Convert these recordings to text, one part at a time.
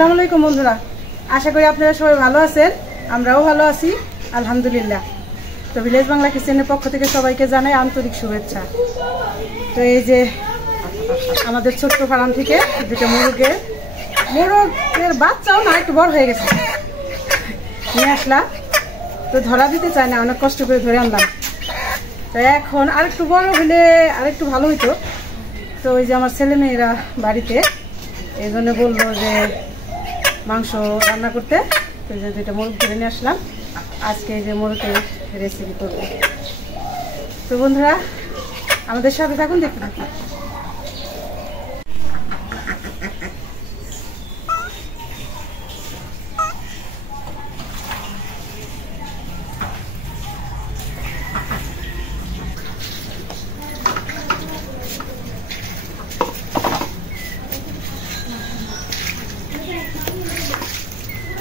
আসসালামু আলাইকুম বন্ধুরা, আশা করি আপনারা সবাই ভালো আছেন। আমরাও ভালো আছি আলহামদুলিল্লাহ। তো ভিলেজ বাংলা কিচেনের পক্ষ থেকে সবাইকে জানাই আন্তরিক শুভেচ্ছা। তো এই যে আমাদের ছোট্ট ফার্ম থেকে দুটো মোরগের বাচ্চাও না একটু বড় হয়ে গেছে, নিয়ে আসলাম। তো ধরা দিতে চায় না, অনেক কষ্ট করে ধরে আনলাম। তো এখন আরেকটু বড় হলে আরেকটু ভালো হইতো। তো ওই যে আমার ছেলে মেয়েরা বাড়িতে, এই জন্য বললো যে মাংস রান্না করতে। তো এই যে দুইটা মোরগ ধরে নিয়ে আসলাম। আজকে এই যে মোরগের রেসিপি করব। তো বন্ধুরা আমাদের সাথে থাকুন, দেখতে থাকুন।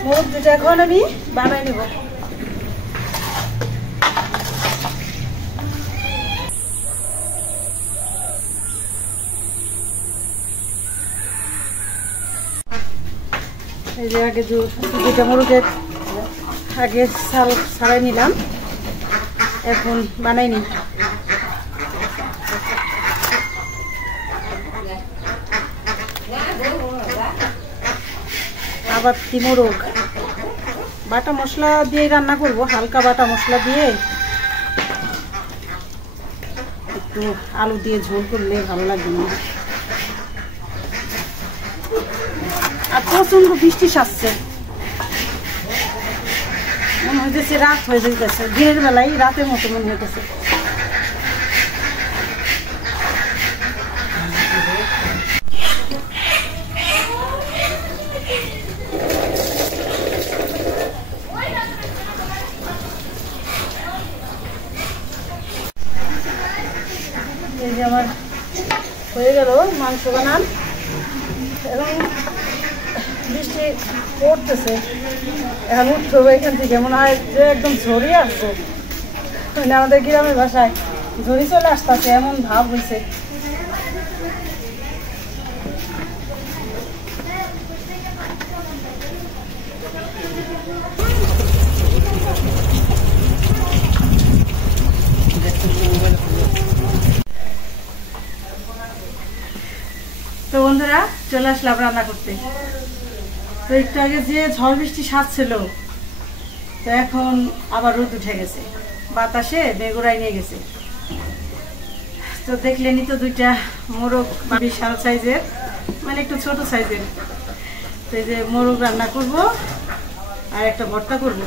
মোরগ দুটো এখন আমি বানাই নেব। এই যে আগে দুটা মোরগের আগে ছাল ছাড়াই নিলাম, এখন বানাই নি। আবার মোরগ বাটা মশলা দিয়ে রান্না করব, হালকা বাটা মশলা দিয়ে। একটু আলু দিয়ে ঝোল করলে ভালো লাগবে না। আর প্রচন্ড বৃষ্টি আসছে, মনে হইতেছে রাত হয়ে যাইতেছে। দিনের বেলায় রাতের মতো মনে হইতেছে। এই যে আমার হয়ে গেল মাংস বানান। এবং বৃষ্টি পড়তেছে, এখন উঠতে হবে এখান থেকে। মনে হয় যে একদম ঝড়ি আসবো, মানে আমাদের গ্রামের ভাষায় ঝড়ি চলে আসতেছে এমন ভাব হয়েছে। তো বন্ধুরা চলে আসলাম রান্না করতে। তো একটু আগে যে ঝড় বৃষ্টি সাজছিল, তো এখন আবার রোদ উঠে গেছে, বাতাসে বেগুড়াই নিয়ে গেছে। তো দেখলেনি তো দুইটা মোরগ, বিশাল সাইজের, মানে একটু ছোট সাইজের। তো এই যে মোরগ রান্না করব আর একটা ভর্তা করব।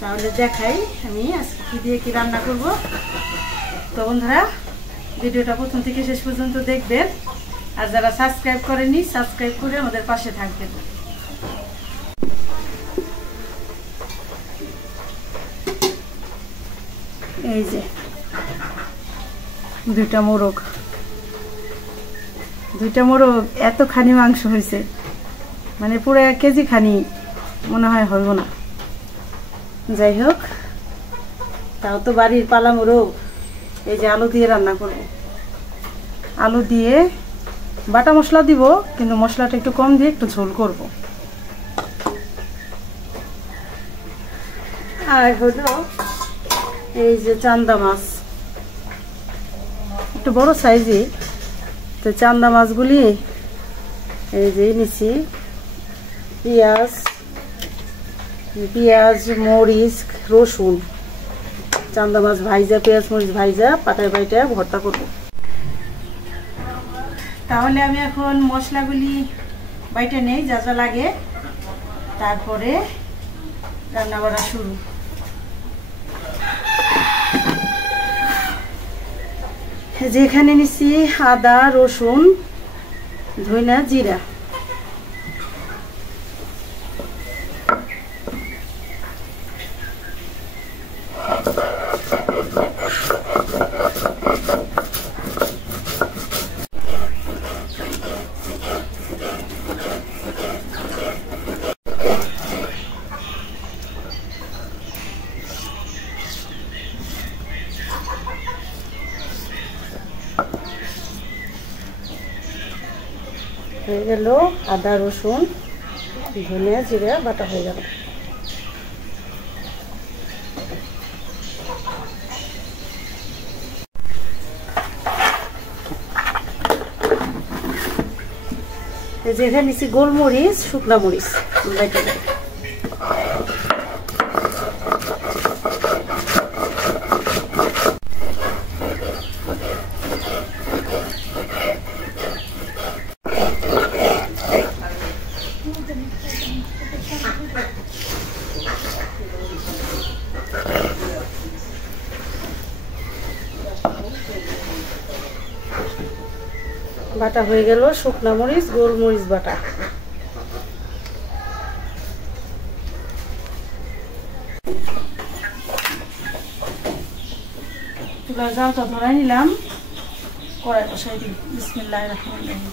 তাহলে দেখাই আমি আজকে কি দিয়ে কি রান্না করব। তো বন্ধুরা ভিডিওটা প্রথম থেকে শেষ পর্যন্ত দেখবেন। আর যারা সাবস্ক্রাইব করেননি, সাবস্ক্রাইব করে আমাদের পাশে থাকবেন। এই যে দুইটা মোরগ এতখানি মাংস হয়েছে, মানে পুরো 1 কেজি খানি মনে হয় হইব না। যাই হোক, তাও তো বাড়ির পালা মোরগ। এই যে আলু দিয়ে রান্না করব। আলু দিয়ে বাটা মশলা দিব, কিন্তু মশলাটা একটু কম দিয়ে একটু ঝোল করব। আর হলো এই যে চান্দা মাছ, একটু বড় সাইজে। তো চান্দা মাছগুলি এই যে নিচ্ছি, পেঁয়াজ মরিচ রসুন, চান্দা মাছ ভাইজা, পেঁয়াজ মরিচ ভাইজা পাটায় বাইটা ভর্তা করব। তাহলে আমি এখন মশলাগুলি বাইটে নেই, যা যা লাগে, তারপরে রান্না করা শুরু। যেখানে নিচ্ছি আদা রসুন ধনিয়া জিরা। হয়ে গেল আদা রসুন ধনিয়া জিরা বাটা হয়ে গেল। এই যে এখানে নিচ্ছি গোলমরিচ, শুকনা মরিচ বেটে দেব। বাটা হয়ে গেল শুকনা মরিচ, গোলমরিচ বাটা। চুলার জালটা ধরাই নিলাম, কড়াই বসাই দিই। বিসমিল্লাহির রহমানির রহিম।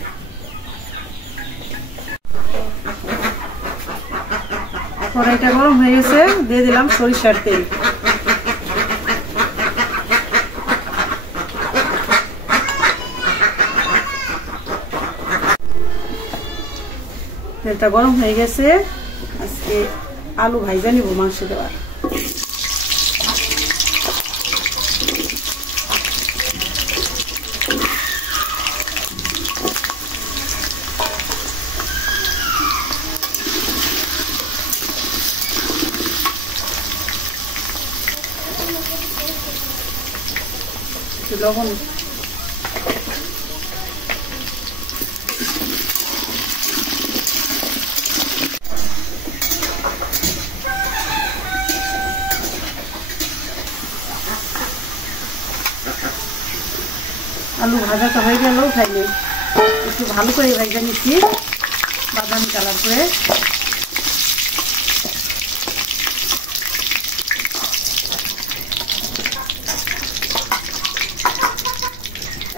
কড়াইটা গরম হয়ে গেছে, দিয়ে দিলাম সরিষার তেল। তেলটা গরম হয়ে গেছে, আজকে আলু ভাইজা নিব মাংস দেওয়ার। লবণ, আলু ভাজাটা হয়ে গেল, খাইলে একটু ভালো করে ভাজা নিচ্ছি বাদামি কালার করে।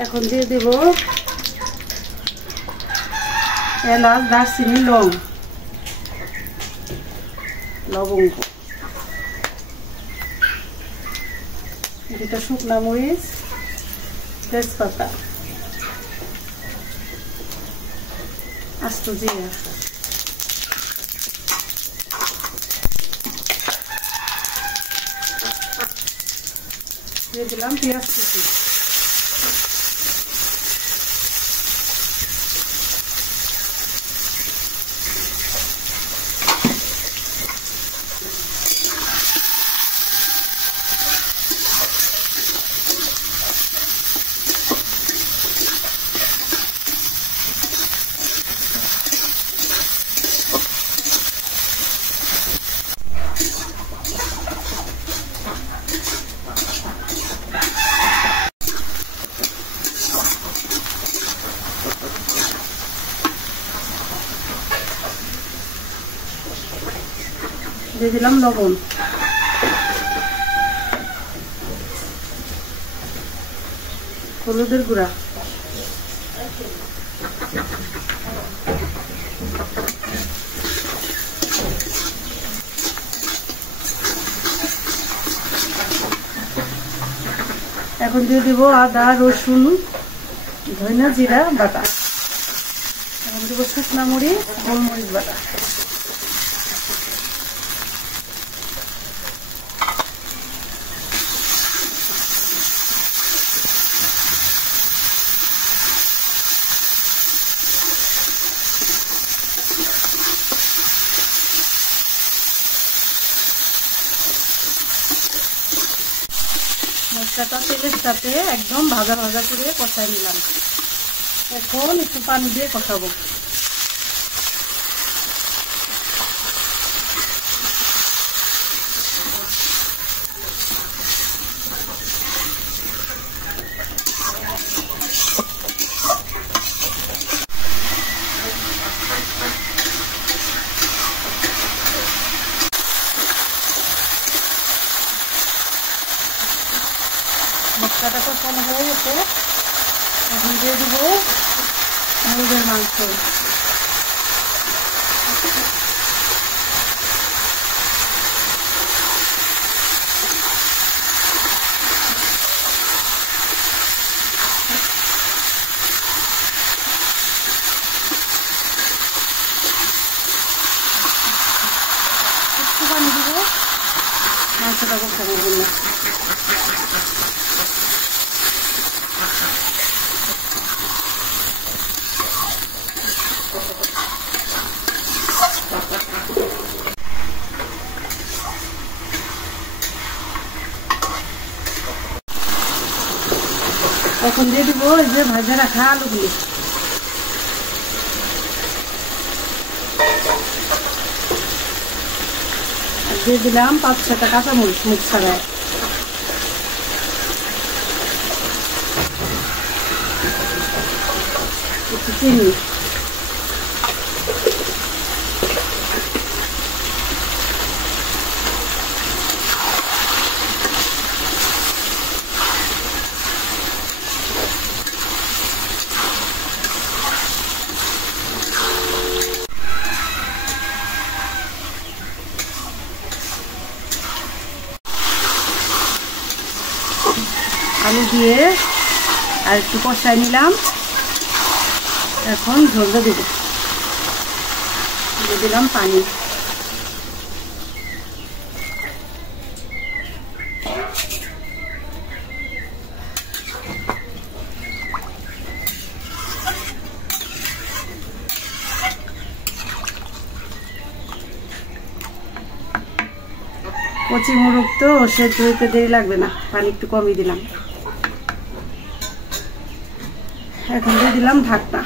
এখন দিয়ে দেব এলাচ, দারচিনি, লবঙ্গ, দুটা শুকনা মরিচ, তেজপাতা, আস্ত জিরা, দিয়ে দিলাম পেঁয়াজ কুচি। দিয়ে দিলাম লবণ, হলুদের গুঁড়া, এখন দিয়ে দিব আদা, রসুন, ধনিয়া জিরা বাটা। এখন দেবো শুকনা মরিচ, গোলমরিচ বাটা। মশলাটা তেলের সাথে একদম ভাজা ভাজা করে কষাই নিলাম। এখন একটু পানি দিয়ে কষাবো। মশলাটা কষানো হয়ে গেছে, এখন দিয়ে দিব মুরগির মাংস। কষানোর জন্য। এখন দিয়ে দিব এই যে ভাজা রাখা আলুগুলি। দিয়ে দিলাম 5-6টা কাঁচামরিচ মুখ ছাড়ায়। একটু চিনি, আলু দিয়ে আর একটু কষাই নিলাম। এখন ঝোলটা দিব, দিয়ে দিলাম পানি। কচি মোরগ তো সেদ্ধ হইতে দেরি লাগবে না, পানি একটু কমই দিলাম। এখন দিয়ে দিলাম ঢাকনা।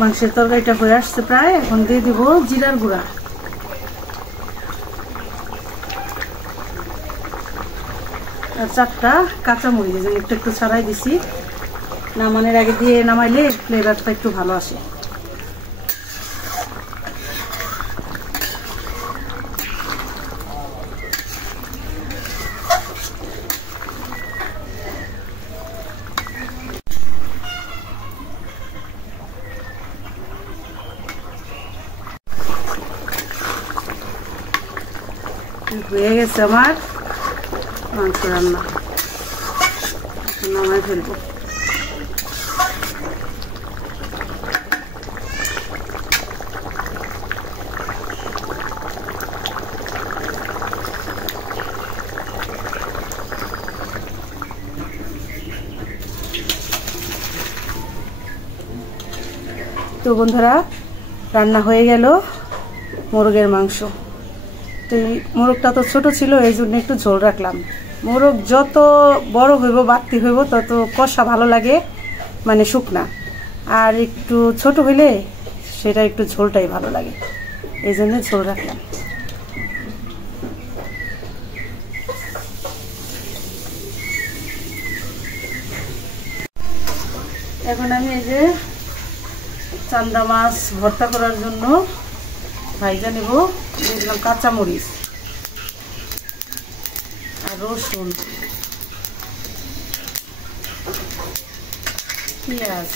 মাংসের তরকারিটা হয়ে আসছে প্রায়। এখন দিয়ে দিব জিরার গুঁড়া, আর 4টা কাঁচামরিচ যেন একটু একটু ছাড়াই দিছি। নামানোর আগে দিয়ে নামাইলে ফ্লেভারটা একটু ভালো আসে। হয়ে গেছে আমার মাংস রান্না, নামাই ফেলবো। তো বন্ধুরা, রান্না হয়ে গেল মোরগের মাংস। তো মোরগটা তো ছোট ছিল, এই জন্য একটু ঝোল রাখলাম। মোরগ যত বড় হইব বাড়তি হইব তত কষা ভালো লাগে, মানে শুকনা। আর একটু ছোট হইলে সেটা একটু ঝোলটাই ভালো লাগে, এই জন্য ঝোল রাখলাম। এখন আমি এই যে চান্দা মাছ ভর্তা করার জন্য ভাইজা নেব। দিয়ে দিলাম কাঁচামরিচ আর রসুন, পেঁয়াজ,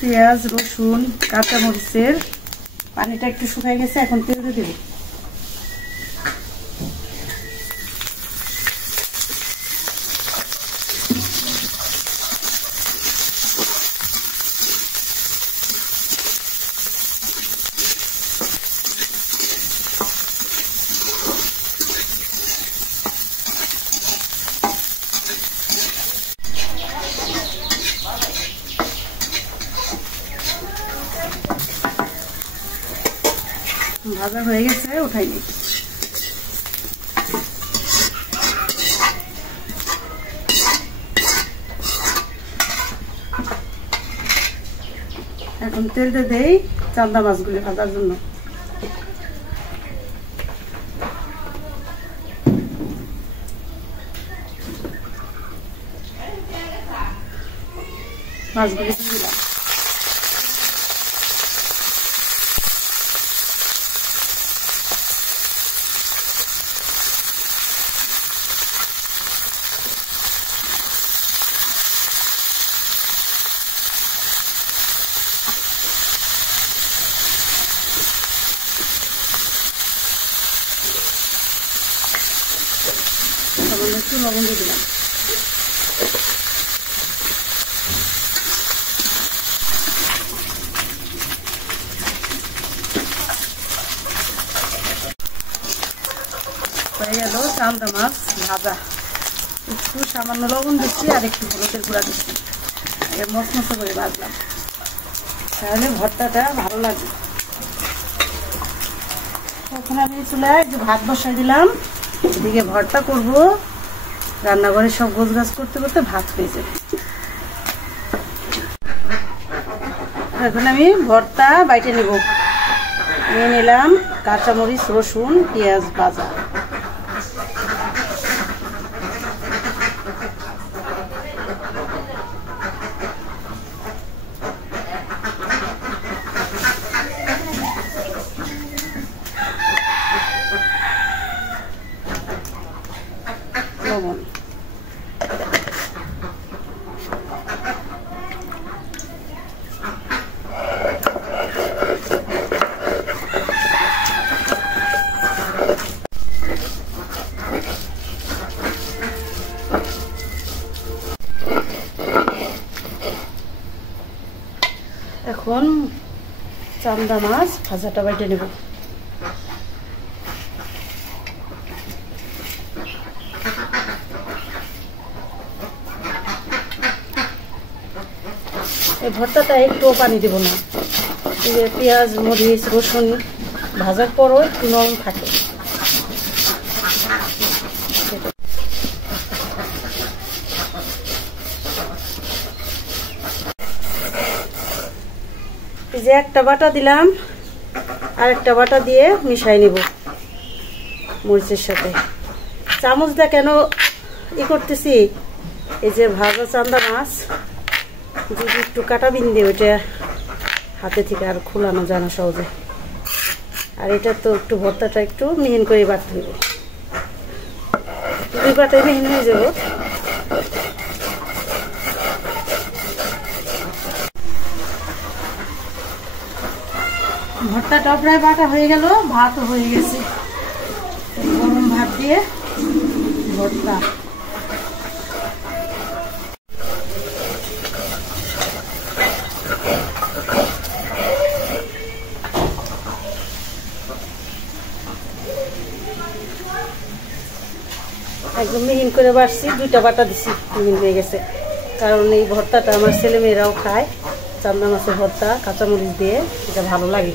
পেঁয়াজ, রসুন, কাঁচামরিচের পানিটা একটু শুকাই গেছে। এখন তেল দিয়ে দেব। ভাজা হয়ে গেছে, উঠাই নিই। এখন তেল দিয়ে দেই চান্দা মাছগুলি ভাজার জন্য। মাছগুলি দিলাম। একটু লবণ দিয়ে দিলাম। হয়ে গেল চান্দা মাছ ভাজা। একটু সামান্য লবণ দিচ্ছি আর একটু হলুদের গুঁড়া দিচ্ছি, মশমশো করে ভাজলাম, তাহলে ভর্তাটা ভালো লাগবে। এখন আমি চুলায় একটু ভাত বসাই দিলাম, এদিকে ভর্তা করব। রান্নাঘরে সব গোছগাছ করতে করতে ভাত হয়ে যাবে। এখন আমি ভর্তা বাইটে নেব। নিয়ে নিলাম কাঁচামরিচ, রসুন, পেঁয়াজ ভাজা। লবণ, এখন চান্দা মাছ ভাজাটা বাইটে নেব। এই ভর্তাটা একটু পানি দেব না, পেঁয়াজ, মরিচ, রসুন ভাজার পরও একটু নরম থাকে। এই যে একটা বাটা দিলাম, আর একটা বাটা দিয়ে মিশাই নিব মরিচের সাথে। চামচটা কেন করতেছি, এই যে ভাজা চান্দা মাছ যদি একটু কাটা বিন্দে ওইটা হাতে থেকে আর খোলানো যায় না সহজে। আর এটা তো একটু ভর্তাটা একটু মিহিন করে বাটতে হবে, দুই বাটায় মিহিন হয়ে যাব। ভর্তাটা প্রায় বাটা হয়ে গেল, ভাতও হয়ে গেছে। গরম ভাত দিয়ে ভর্তা। একদম মিহিন করে বাড়ছি, দুইটা বাটা দিছি, মিহিন হয়ে গেছে। কারণ এই ভর্তাটা আমার ছেলেমেয়েরাও খায়, চান্দা মাছের ভর্তা কাঁচামরিচ দিয়ে, এটা ভালো লাগে।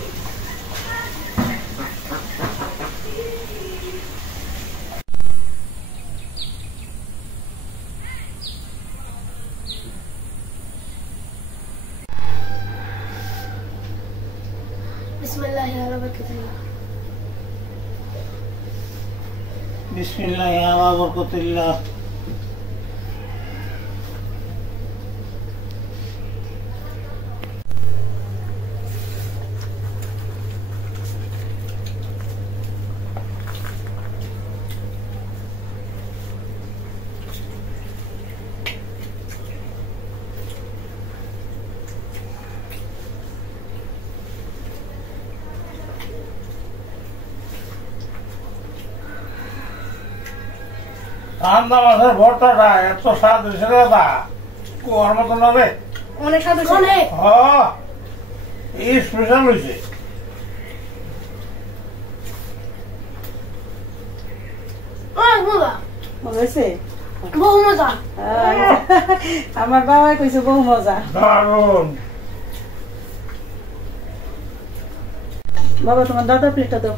বিসমিল্লাহি আলা বরকাতিল্লাহ। চান্দা মাছের ভর্তাটা এত স্বাদ হয়েছে দাদা, কুয়ার মতন হবে। অনেক স্বাদ হয়েছে। এই স্পেশাল হয়েছে। বহু মজা। আমার বাবাই কইছে বহু মজা। দারুন। বাবা তোমার দাদা প্লেটটা দাও।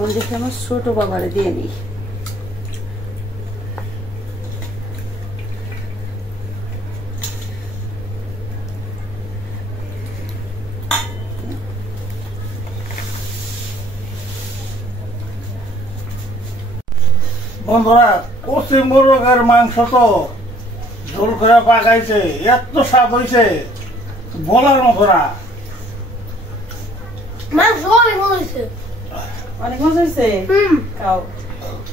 এখন দেখি আমার ছোট বাবারে দিয়ে নিই। বন্ধুরা কচি মোরগের মাংস তো ঝোল করে পাকাইছে, এত স্বাদ হয়েছে বলার মতো না। মাংস অনেক মজা হয়েছে। অনেক মজা হয়েছে। খাও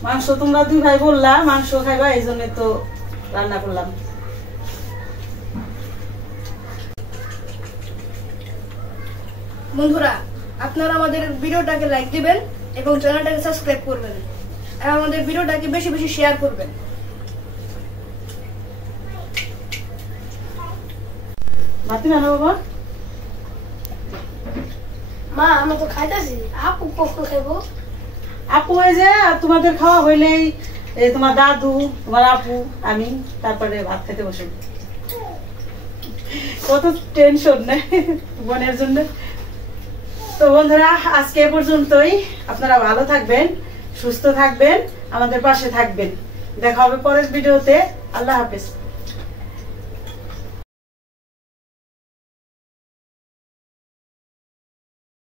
মাংস, তোমরা দুই ভাই বললা মাংস খাইবা, এই জন্য তো রান্না করলাম। বন্ধুরা আপনারা আমাদের ভিডিওটাকে লাইক দিবেন এবং চ্যানেলটাকে সাবস্ক্রাইব করবেন আর আমাদের ভিডিওটাকে বেশি বেশি শেয়ার করবেন। ভাতি না বাবা? মা আমরা তো খাইতেছি, আপু কখন খাইবো? আপু এই যে তোমাদের খাওয়া হইলেই এই তোমার দাদু, তোমার আপু, আমি তারপরে ভাত খেতে বসে। কত টেনশন নেই বোনের জন্য। তো বন্ধুরা আজকে এ পর্যন্তই। আপনারা ভালো থাকবেন, সুস্থ থাকবেন, আমাদের পাশে থাকবেন। দেখা হবে পরের ভিডিওতে। আল্লাহ হাফেজ।